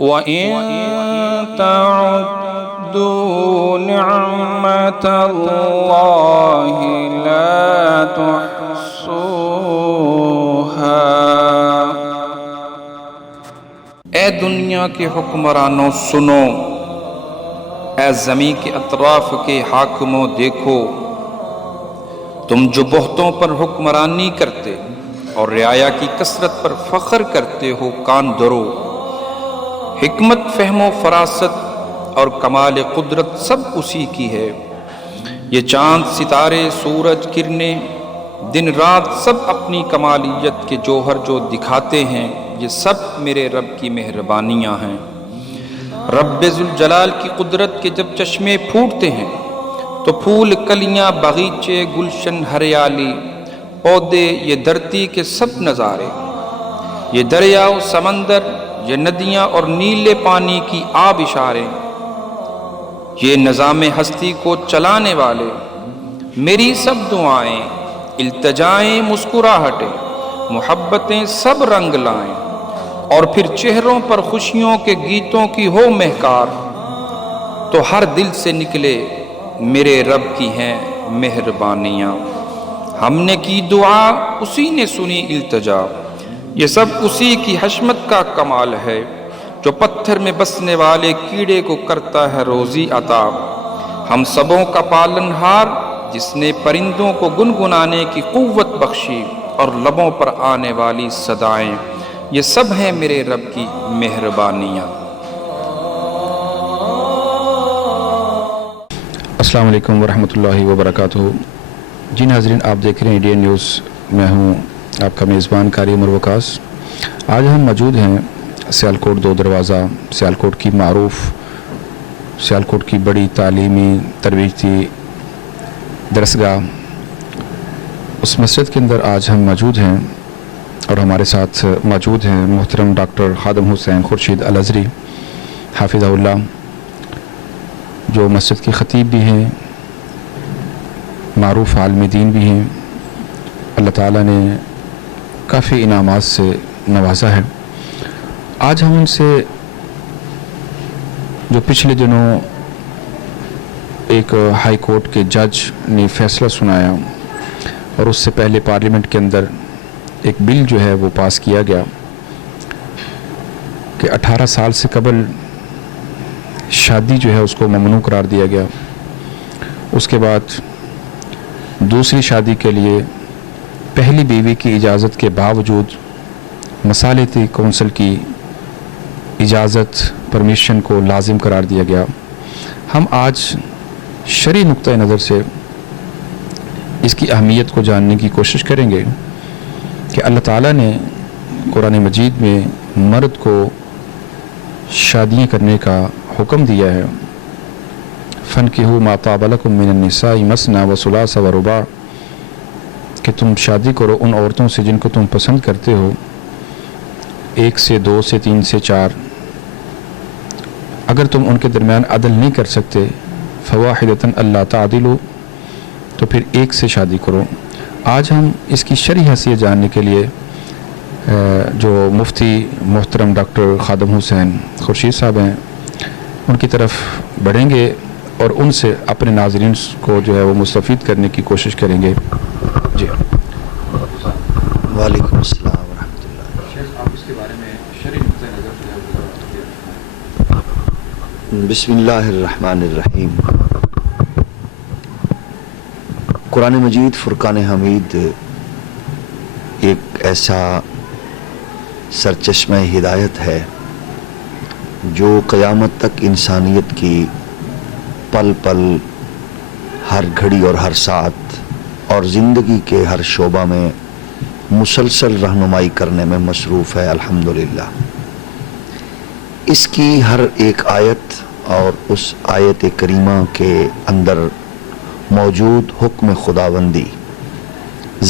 وَإِن تَعُدُّوا نِعْمَةَ اللَّهِ لَا تُحْصُوهَا۔ اے دنیا کے حکمرانوں سنو، اے زمین کے اطراف کے حاکموں دیکھو، تم جو بہتوں پر حکمرانی کرتے اور رعایا کی کثرت پر فخر کرتے ہو، کان دھرو۔ حکمت، فہم و فراست اور کمال قدرت سب اسی کی ہے۔ یہ چاند، ستارے، سورج، کرنیں، دن رات سب اپنی کمالیت کے جوہر جو دکھاتے ہیں، یہ سب میرے رب کی مہربانیاں ہیں۔ رب ذوالجلال کی قدرت کے جب چشمے پھوٹتے ہیں تو پھول، کلیاں، باغیچے، گلشن، ہریالی، پودے، یہ دھرتی کے سب نظارے، یہ دریا و سمندر، یہ ندیاں اور نیلے پانی کی آبشاریں، یہ نظام ہستی کو چلانے والے، میری سب دعائیں، التجائیں، مسکراہٹیں، محبتیں سب رنگ لائیں، اور پھر چہروں پر خوشیوں کے گیتوں کی ہو مہکار، تو ہر دل سے نکلے میرے رب کی ہیں مہربانیاں۔ ہم نے کی دعا، اسی نے سنی التجا، یہ سب اسی کی حشمت کا کمال ہے، جو پتھر میں بسنے والے کیڑے کو کرتا ہے روزی عطا۔ ہم سبوں کا پالنہار، جس نے پرندوں کو گنگنانے کی قوت بخشی اور لبوں پر آنے والی صدائیں، یہ سب ہیں میرے رب کی مہربانیاں۔ السلام علیکم ورحمۃ اللہ وبرکاتہ۔ جی ناظرین، آپ دیکھ رہے ہیں انڈین نیوز، میں ہوں آپ کا میزبان قاری عمر وقاص۔ آج ہم موجود ہیں سیالکوٹ دو دروازہ، سیالکوٹ کی معروف، سیالکوٹ کی بڑی تعلیمی تربیتی درسگاہ، اس مسجد کے اندر آج ہم موجود ہیں، اور ہمارے ساتھ موجود ہیں محترم ڈاکٹر خادم حسین خورشید الازہری حافظہ اللہ، جو مسجد کے خطیب بھی ہیں، معروف عالم دین بھی ہیں، اللہ تعالیٰ نے کافی انعامات سے نوازا ہے۔ آج ہم ان سے جو پچھلے دنوں ایک ہائی کورٹ کے جج نے فیصلہ سنایا، اور اس سے پہلے پارلیمنٹ کے اندر ایک بل جو ہے وہ پاس کیا گیا کہ 18 سال سے قبل شادی جو ہے اس کو ممنوع قرار دیا گیا۔ اس کے بعد دوسری شادی کے لیے پہلی بیوی کی اجازت کے باوجود مصالحتی کونسل کی اجازت، پرمیشن کو لازم قرار دیا گیا۔ ہم آج شرعی نقطہ نظر سے اس کی اہمیت کو جاننے کی کوشش کریں گے کہ اللہ تعالیٰ نے قرآن مجید میں مرد کو شادیاں کرنے کا حکم دیا ہے، فَانْكِحُوا مَا طَابَ لَكُم مِّنَ النِّسَاءِ مَثْنَىٰ وَثُلَاثَ وَرُبَاعَ، کہ تم شادی کرو ان عورتوں سے جن کو تم پسند کرتے ہو، 1 سے 2 سے 3 سے 4۔ اگر تم ان کے درمیان عدل نہیں کر سکتے، فَوَاحِدَةً أَلَّا تَعْدِلُوا، تو پھر 1 سے شادی کرو۔ آج ہم اس کی شرعی حیثیت جاننے کے لیے جو مفتی محترم ڈاکٹر خادم حسین خورشید صاحب ہیں، ان کی طرف بڑھیں گے اور ان سے اپنے ناظرین کو جو ہے وہ مستفید کرنے کی کوشش کریں گے۔ جی وعلیکم السلام ورحمۃ اللہ۔ شیخ، آپ اس کے بارے میں شرعی نقطہ نظر جو ہے بسم اللہ الرحمن الرحیم۔ قرآن مجید فرقان حمید ایک ایسا سرچشمہ ہدایت ہے جو قیامت تک انسانیت کی پل پل، ہر گھڑی اور ہر ساعت اور زندگی کے ہر شعبہ میں مسلسل رہنمائی کرنے میں مصروف ہے الحمدللہ۔ اس کی ہر ایک آیت اور اس آیت کریمہ کے اندر موجود حکم خداوندی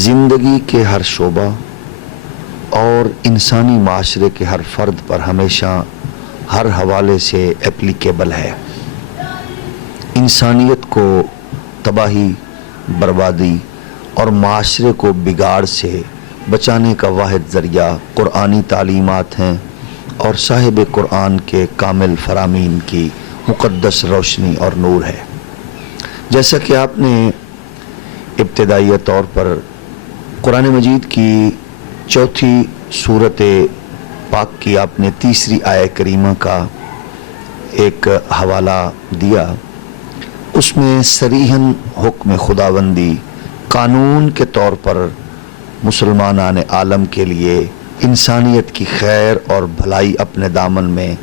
زندگی کے ہر شعبہ اور انسانی معاشرے کے ہر فرد پر ہمیشہ ہر حوالے سے اپلیکیبل ہے۔ انسانیت کو تباہی، بربادی اور معاشرے کو بگاڑ سے بچانے کا واحد ذریعہ قرآنی تعلیمات ہیں اور صاحب قرآن کے کامل فرامین کی مقدس روشنی اور نور ہے۔ جیسا کہ آپ نے ابتدائی طور پر قرآن مجید کی چوتھی سورت پاک کی آپ نے تیسری آیہ کریمہ کا ایک حوالہ دیا، اس میں صریحاً حکم خداوندی قانون کے طور پر مسلمانان عالم کے لیے انسانیت کی خیر اور بھلائی اپنے دامن میں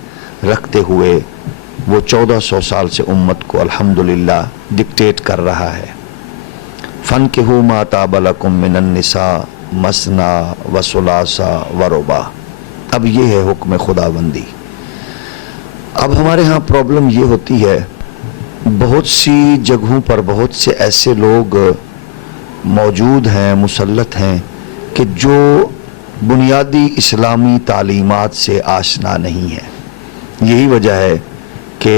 رکھتے ہوئے وہ 1400 سال سے امت کو الحمدللہ ڈکٹیٹ کر رہا ہے۔ فَانْكِحُوا مَا طَابَ لَكُم مِّنَ النِّسَاءِ مَثْنَىٰ وَثُلَاثَ وَرُبَاع۔ اب یہ ہے حکم خداوندی۔ اب ہمارے ہاں پرابلم یہ ہوتی ہے، بہت سی جگہوں پر بہت سے ایسے لوگ موجود ہیں، مسلط ہیں، کہ جو بنیادی اسلامی تعلیمات سے آشنا نہیں ہے۔ یہی وجہ ہے کہ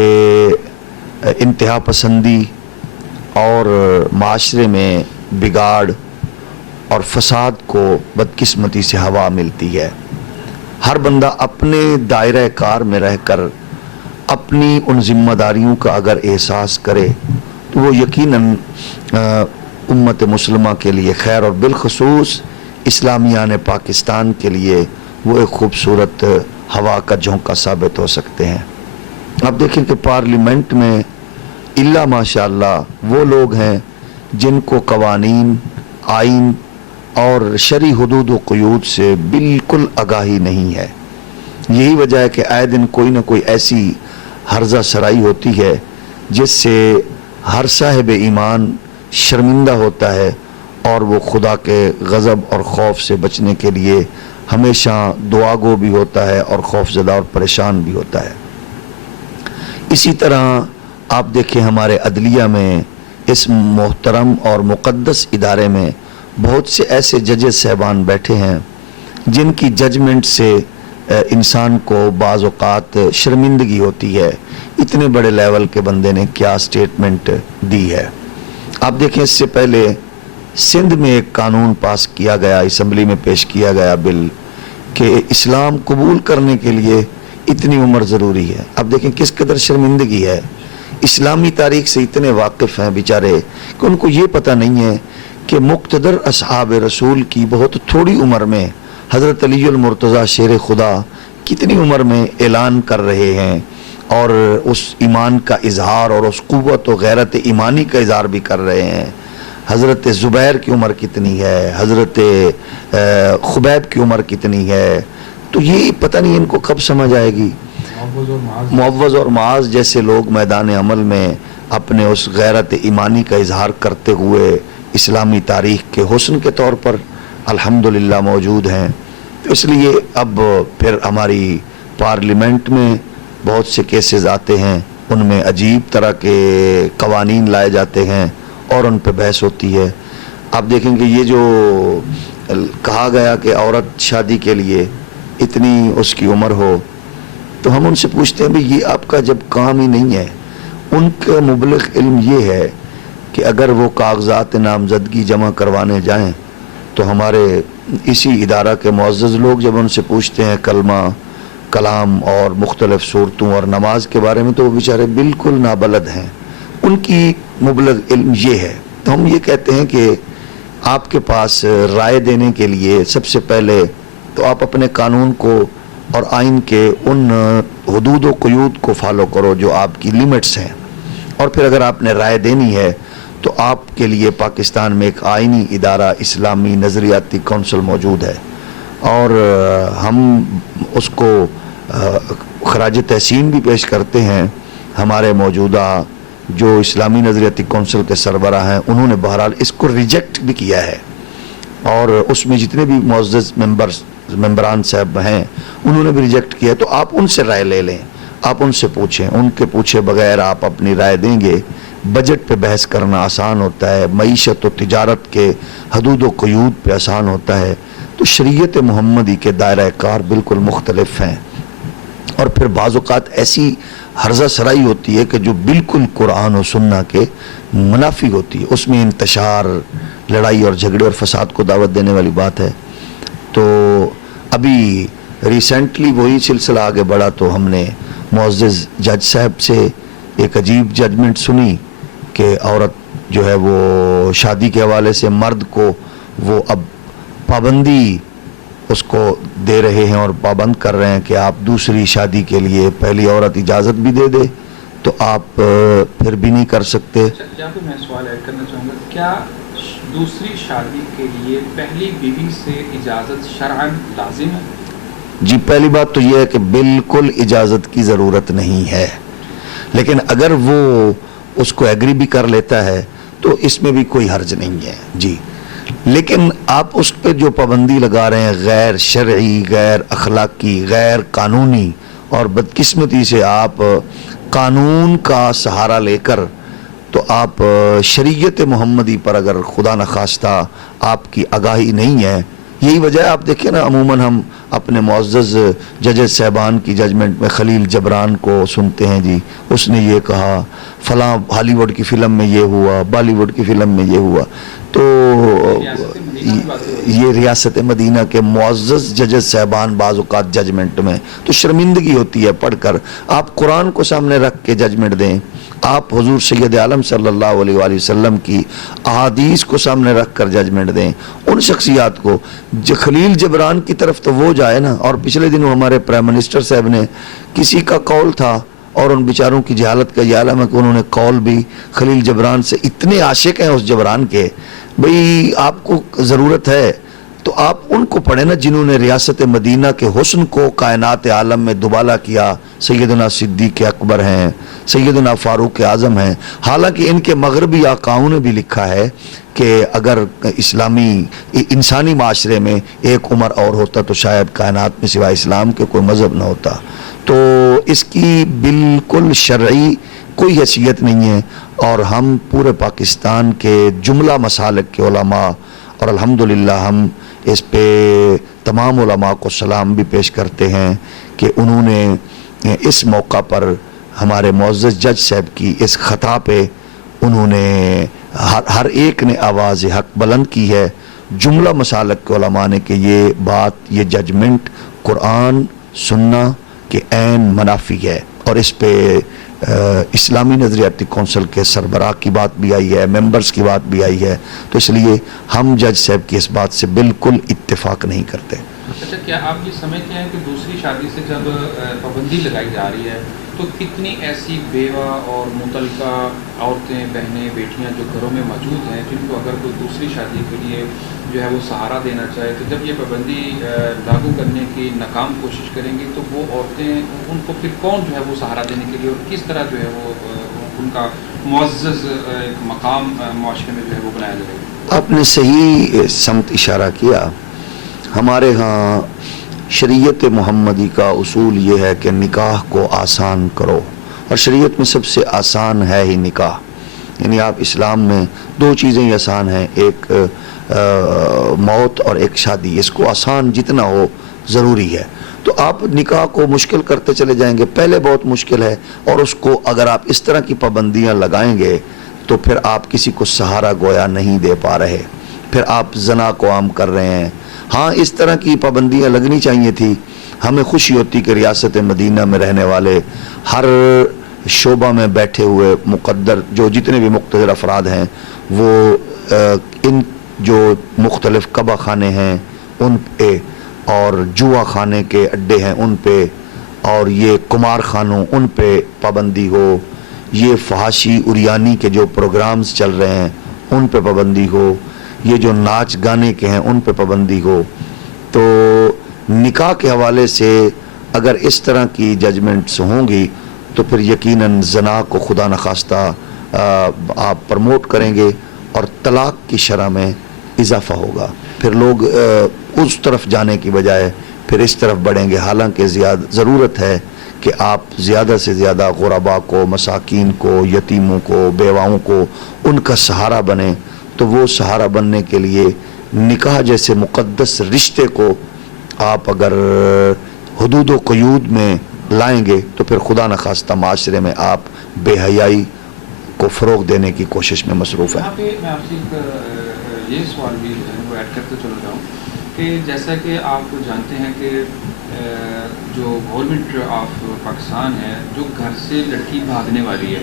انتہا پسندی اور معاشرے میں بگاڑ اور فساد کو بدقسمتی سے ہوا ملتی ہے۔ ہر بندہ اپنے دائرہ کار میں رہ کر اپنی ان ذمہ داریوں کا اگر احساس کرے تو وہ یقیناً امت مسلمہ کے لیے خیر، اور بالخصوص اسلامیان پاکستان کے لیے وہ ایک خوبصورت ہوا کا جھونکا ثابت ہو سکتے ہیں۔ اب دیکھیں کہ پارلیمنٹ میں الا ماشاءاللہ وہ لوگ ہیں جن کو قوانین، آئین اور شرعی حدود و قیود سے بالکل آگاہی نہیں ہے۔ یہی وجہ ہے کہ آئے دن کوئی نہ کوئی ایسی ہرزہ سرائی ہوتی ہے جس سے ہر صاحب ایمان شرمندہ ہوتا ہے، اور وہ خدا کے غضب اور خوف سے بچنے کے لیے ہمیشہ دعا گو بھی ہوتا ہے اور خوف زدہ اور پریشان بھی ہوتا ہے۔ اسی طرح آپ دیکھیں ہمارے عدلیہ میں، اس محترم اور مقدس ادارے میں بہت سے ایسے ججز صاحبان بیٹھے ہیں جن کی ججمنٹ سے انسان کو بعض اوقات شرمندگی ہوتی ہے، اتنے بڑے لیول کے بندے نے کیا سٹیٹمنٹ دی ہے۔ آپ دیکھیں اس سے پہلے سندھ میں ایک قانون پاس کیا گیا، اسمبلی میں پیش کیا گیا بل، کہ اسلام قبول کرنے کے لیے اتنی عمر ضروری ہے۔ اب دیکھیں کس قدر شرمندگی ہے، اسلامی تاریخ سے اتنے واقف ہیں بیچارے کہ ان کو یہ پتہ نہیں ہے کہ مقتدر اصحاب رسول کی بہت تھوڑی عمر میں حضرت علی المرتضیٰ شیر خدا کتنی عمر میں اعلان کر رہے ہیں، اور اس ایمان کا اظہار اور اس قوت و غیرت ایمانی کا اظہار بھی کر رہے ہیں۔ حضرت زبیر کی عمر کتنی ہے، حضرت خبیب کی عمر کتنی ہے، تو یہ پتہ نہیں ان کو کب سمجھ آئے گی۔ معوذ اور معاذ جیسے لوگ میدان عمل میں اپنے اس غیرت ایمانی کا اظہار کرتے ہوئے اسلامی تاریخ کے حسن کے طور پر الحمدللہ موجود ہیں۔ تو اس لیے اب پھر ہماری پارلیمنٹ میں بہت سے کیسز آتے ہیں، ان میں عجیب طرح کے قوانین لائے جاتے ہیں اور ان پہ بحث ہوتی ہے۔ آپ دیکھیں کہ یہ جو کہا گیا کہ عورت شادی کے لیے اتنی اس کی عمر ہو، تو ہم ان سے پوچھتے ہیں بھئی یہ آپ کا جب کام ہی نہیں ہے۔ ان کا مبلغ علم یہ ہے کہ اگر وہ کاغذات نامزدگی جمع کروانے جائیں تو ہمارے اسی ادارہ کے معزز لوگ جب ان سے پوچھتے ہیں کلمہ، کلام اور مختلف صورتوں اور نماز کے بارے میں، تو وہ بیچارے بالکل نابلد ہیں۔ ان کی مبلغ علم یہ ہے۔ تو ہم یہ کہتے ہیں کہ آپ کے پاس رائے دینے کے لیے سب سے پہلے تو آپ اپنے قانون کو اور آئین کے ان حدود و قیود کو فالو کرو جو آپ کی لیمٹس ہیں، اور پھر اگر آپ نے رائے دینی ہے تو آپ کے لیے پاکستان میں ایک آئینی ادارہ اسلامی نظریاتی کونسل موجود ہے، اور ہم اس کو خراج تحسین بھی پیش کرتے ہیں۔ ہمارے موجودہ جو اسلامی نظریاتی کونسل کے سربراہ ہیں انہوں نے بہرحال اس کو ریجیکٹ بھی کیا ہے، اور اس میں جتنے بھی معزز ممبران صاحب ہیں انہوں نے بھی ریجیکٹ کیا ہے۔ تو آپ ان سے رائے لے لیں، آپ ان سے پوچھیں، ان کے پوچھے بغیر آپ اپنی رائے دیں گے۔ بجٹ پہ بحث کرنا آسان ہوتا ہے، معیشت و تجارت کے حدود و قیود پہ آسان ہوتا ہے، تو شریعت محمدی کے دائرہ کار بالکل مختلف ہیں۔ اور پھر بعض اوقات ایسی ہرزہ سرائی ہوتی ہے کہ جو بالکل قرآن و سنہ کے منافی ہوتی ہے، اس میں انتشار، لڑائی اور جھگڑے اور فساد کو دعوت دینے والی بات ہے۔ تو ابھی ریسنٹلی وہی سلسلہ آگے بڑھا تو ہم نے معزز جج صاحب سے ایک عجیب ججمنٹ سنی کہ عورت جو ہے وہ شادی کے حوالے سے مرد کو وہ اب پابندی اس کو دے رہے ہیں اور پابند کر رہے ہیں کہ آپ دوسری شادی کے لیے پہلی عورت اجازت بھی دے دے تو آپ پھر بھی نہیں کر سکتے. یہاں پہ میں سوال ایڈ کرنا چاہوں گا, کیا دوسری شادی کے لیے پہلی بیوی سے اجازت شرعاً لازم ہے؟ جی پہلی بات تو یہ ہے کہ بالکل اجازت کی ضرورت نہیں ہے, لیکن اگر وہ اس کو ایگری بھی کر لیتا ہے تو اس میں بھی کوئی حرج نہیں ہے جی. لیکن آپ اس پہ جو پابندی لگا رہے ہیں غیر شرعی, غیر اخلاقی, غیر قانونی, اور بدقسمتی سے آپ قانون کا سہارا لے کر تو آپ شریعت محمدی پر اگر خدا نخواستہ آپ کی آگاہی نہیں ہے, یہی وجہ ہے آپ دیکھیں نا عموماً ہم اپنے معزز ججز صاحبان کی ججمنٹ میں خلیل جبران کو سنتے ہیں جی اس نے یہ کہا, فلاں ہالی ووڈ کی فلم میں یہ ہوا, بالی ووڈ کی فلم میں یہ ہوا. تو یہ ریاست مدینہ کے معزز ججز صاحبان بعض اوقات ججمنٹ میں تو شرمندگی ہوتی ہے پڑھ کر. آپ قرآن کو سامنے رکھ کے ججمنٹ دیں, آپ حضور سید عالم صلی اللہ علیہ وآلہ وسلم کی احادیث کو سامنے رکھ کر ججمنٹ دیں. ان شخصیات کو خلیل جبران کی طرف تو وہ جائے نا, اور پچھلے دنوں ہمارے پرائم منسٹر صاحب نے کسی کا قول تھا اور ان بیچاروں کی جہالت کا یہ عالم ہے کہ انہوں نے قول بھی خلیل جبران سے, اتنے عاشق ہیں اس جبران کے, بھئی آپ کو ضرورت ہے تو آپ ان کو پڑھیں نا جنہوں نے ریاست مدینہ کے حسن کو کائنات عالم میں دوبالا کیا. سیدنا صدیق اکبر ہیں, سیدنا فاروق اعظم ہیں, حالانکہ ان کے مغربی آقاؤں نے بھی لکھا ہے کہ اگر اسلامی انسانی معاشرے میں ایک عمر اور ہوتا تو شاید کائنات میں سوائے اسلام کے کوئی مذہب نہ ہوتا. تو اس کی بالکل شرعی کوئی حیثیت نہیں ہے, اور ہم پورے پاکستان کے جملہ مسالک کے علماء, اور الحمدللہ ہم اس پہ تمام علماء کو سلام بھی پیش کرتے ہیں کہ انہوں نے اس موقع پر ہمارے معزز جج صاحب کی اس خطا پہ انہوں نے ہر ایک نے آواز حق بلند کی ہے, جملہ مسالک کے علماء نے, کہ یہ بات, یہ ججمنٹ قرآن سننا کے عین منافی ہے. اور اس پہ اسلامی نظریاتی کونسل کے سربراہ کی بات بھی آئی ہے, ممبرز کی بات بھی آئی ہے, تو اس لیے ہم جج صاحب کی اس بات سے بالکل اتفاق نہیں کرتے. اچھا, کیا آپ یہ سمجھتے ہیں کہ دوسری شادی سے جب پابندی لگائی جا رہی ہے تو کتنی ایسی بیوہ اور متعلقہ عورتیں, بہنیں, بیٹیاں جو گھروں میں موجود ہیں جن کو اگر کوئی دوسری شادی کے لیے جو ہے وہ سہارا دینا چاہے, تو جب یہ پابندی لاگو کرنے کی ناکام کوشش کریں گی تو وہ عورتیں, ان کو پھر کون جو ہے وہ سہارا دینے کے لیے, اور کس طرح جو ہے وہ ان کا معزز مقام معاشرے میں جو ہے وہ بنایا جائے گا؟ آپ نے صحیح سمت اشارہ کیا. ہمارے ہاں شریعت محمدی کا اصول یہ ہے کہ نکاح کو آسان کرو, اور شریعت میں سب سے آسان ہے ہی نکاح. یعنی آپ اسلام میں دو چیزیں ہی آسان ہیں, ایک موت اور ایک شادی. اس کو آسان جتنا ہو ضروری ہے. تو آپ نکاح کو مشکل کرتے چلے جائیں گے, پہلے بہت مشکل ہے, اور اس کو اگر آپ اس طرح کی پابندیاں لگائیں گے تو پھر آپ کسی کو سہارا گویا نہیں دے پا رہے, پھر آپ زنا کو عام کر رہے ہیں. ہاں اس طرح کی پابندیاں لگنی چاہیے تھی. ہمیں خوشی ہوتی کہ ریاست مدینہ میں رہنے والے ہر شعبہ میں بیٹھے ہوئے مقدر جو جتنے بھی مقتدر افراد ہیں وہ ان جو مختلف کبا خانے ہیں ان پہ, اور جوا خانے کے اڈے ہیں ان پہ, اور یہ کمار خانوں ان پہ پابندی ہو, یہ فحاشی اریانی کے جو پروگرامز چل رہے ہیں ان پہ پابندی ہو, یہ جو ناچ گانے کے ہیں ان پہ پابندی ہو. تو نکاح کے حوالے سے اگر اس طرح کی ججمنٹس ہوں گی تو پھر یقیناً زنا کو خدا نخواستہ آپ پرموٹ کریں گے اور طلاق کی شرح میں اضافہ ہوگا. پھر لوگ اس طرف جانے کی بجائے پھر اس طرف بڑھیں گے. حالانکہ ضرورت ہے کہ آپ زیادہ سے زیادہ غربا کو, مساکین کو, یتیموں کو, بیواؤں کو ان کا سہارا بنیں. تو وہ سہارا بننے کے لیے نکاح جیسے مقدس رشتے کو آپ اگر حدود و قیود میں لائیں گے تو پھر خدا نخواستہ معاشرے میں آپ بے حیائی کو فروغ دینے کی کوشش میں مصروف ہیں. یہاں پہ میں آپ سے یہ سوال بھی ایڈ کرتے چلا جاؤں کہ جیسا کہ آپ جانتے ہیں کہ جو گورنمنٹ آف پاکستان ہے، جو گھر سے لڑکی بھاگنے والی ہے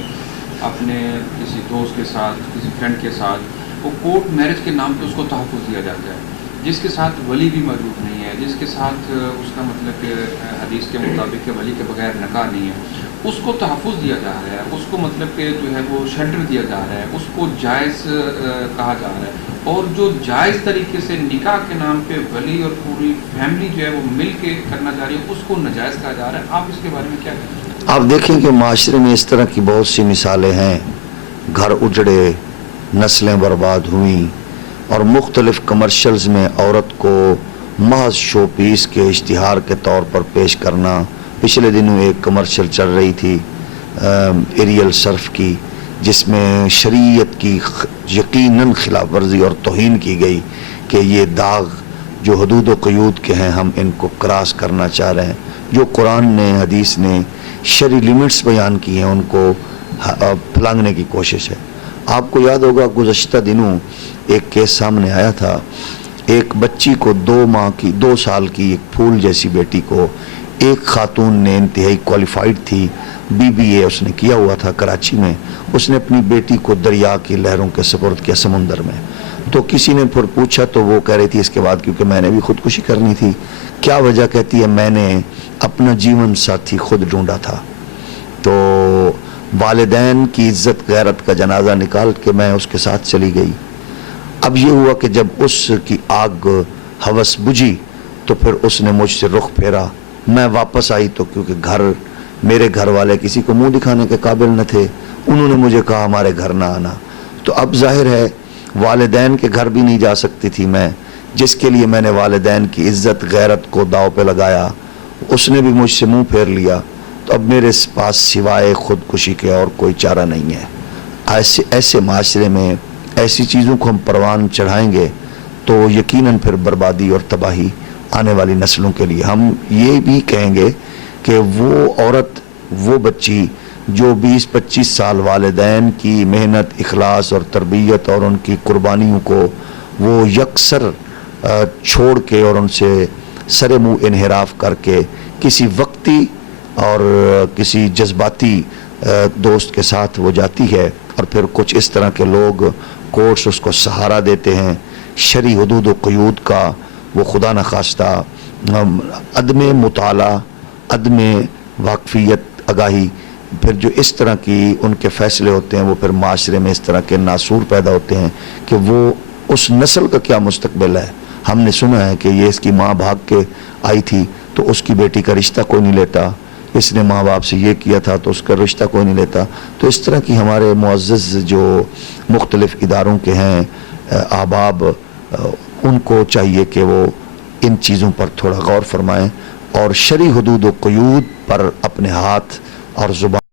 اپنے کسی دوست کے ساتھ، کسی فرینڈ کے ساتھ، وہ کورٹ میرج کے نام پہ اس کو تحفظ دیا جاتا ہے، جس کے ساتھ ولی بھی موجود نہیں ہے، جس کے ساتھ اس کا مطلب کہ حدیث کے مطابق کہ ولی کے بغیر نکاح نہیں ہے، اس کو تحفظ دیا جا رہا ہے، اس کو مطلب کہ جو ہے وہ شیلٹر دیا جا رہا ہے، اس کو جائز کہا جا رہا ہے، اور جو جائز طریقے سے نکاح کے نام پہ ولی اور پوری فیملی جو ہے وہ مل کے کرنا جا رہی ہے، اس کو ناجائز کہا جا رہا ہے. آپ اس کے بارے میں کیا کہتے ہیں؟ آپ دیکھیں کہ معاشرے میں اس طرح کی بہت سی مثالیں ہیں، گھر اجڑے، نسلیں برباد ہوئیں، اور مختلف کمرشلز میں عورت کو محض شو پیس کے اشتہار کے طور پر پیش کرنا. پچھلے دنوں ایک کمرشل چل رہی تھی ایریل سرف کی، جس میں شریعت کی یقیناً خلاف ورزی اور توہین کی گئی کہ یہ داغ جو حدود و قیود کے ہیں ہم ان کو کراس کرنا چاہ رہے ہیں. جو قرآن نے، حدیث نے شرعی لیمٹس بیان کی ہیں ان کو پھلانگنے کی کوشش ہے. آپ کو یاد ہوگا گزشتہ دنوں ایک کیس سامنے آیا تھا، ایک بچی کو 2 سال کی ایک پھول جیسی بیٹی کو ایک خاتون نے، انتہائی کوالیفائڈ تھی، BBA اس نے کیا ہوا تھا کراچی میں، اس نے اپنی بیٹی کو دریا کی لہروں کے سپرد کیا سمندر میں. تو کسی نے پھر پوچھا تو وہ کہہ رہی تھی اس کے بعد کیونکہ میں نے بھی خودکشی کرنی تھی. کیا وجہ؟ کہتی ہے میں نے اپنا جیون ساتھی خود ڈھونڈا تھا، تو والدین کی عزت غیرت کا جنازہ نکال کے میں اس کے ساتھ چلی گئی. اب یہ ہوا کہ جب اس کی آگ ہوس بجھی تو پھر اس نے مجھ سے رخ پھیرا. میں واپس آئی تو کیونکہ میرے گھر والے کسی کو منہ دکھانے کے قابل نہ تھے، انہوں نے مجھے کہا ہمارے گھر نہ آنا. تو اب ظاہر ہے والدین کے گھر بھی نہیں جا سکتی تھی میں، جس کے لیے میں نے والدین کی عزت غیرت کو داؤ پہ لگایا، اس نے بھی مجھ سے منہ پھیر لیا. تو اب میرے پاس سوائے خودکشی کے اور کوئی چارہ نہیں ہے. ایسے معاشرے میں ایسی چیزوں کو ہم پروان چڑھائیں گے تو یقیناً پھر بربادی اور تباہی آنے والی نسلوں کے لیے. ہم یہ بھی کہیں گے کہ وہ عورت، وہ بچی جو 20-25 سال والدین کی محنت، اخلاص اور تربیت اور ان کی قربانیوں کو وہ یکسر چھوڑ کے اور ان سے سر منہ انحراف کر کے کسی وقتی اور کسی جذباتی دوست کے ساتھ وہ جاتی ہے، اور پھر کچھ اس طرح کے لوگ کورٹس اس کو سہارا دیتے ہیں. شرعی حدود و قیود کا وہ خدا نخواستہ عدم مطالعہ، عدم واقفیت، آگاہی، پھر جو اس طرح کی ان کے فیصلے ہوتے ہیں وہ پھر معاشرے میں اس طرح کے ناسور پیدا ہوتے ہیں کہ وہ اس نسل کا کیا مستقبل ہے. ہم نے سنا ہے کہ یہ اس کی ماں بھاگ کے آئی تھی تو اس کی بیٹی کا رشتہ کوئی نہیں لیتا، اس نے ماں باپ سے یہ کیا تھا تو اس کا رشتہ کوئی نہیں لیتا. تو اس طرح کی ہمارے معزز جو مختلف اداروں کے ہیں احباب، ان کو چاہیے کہ وہ ان چیزوں پر تھوڑا غور فرمائیں اور شرعی حدود و قیود پر اپنے ہاتھ اور زبان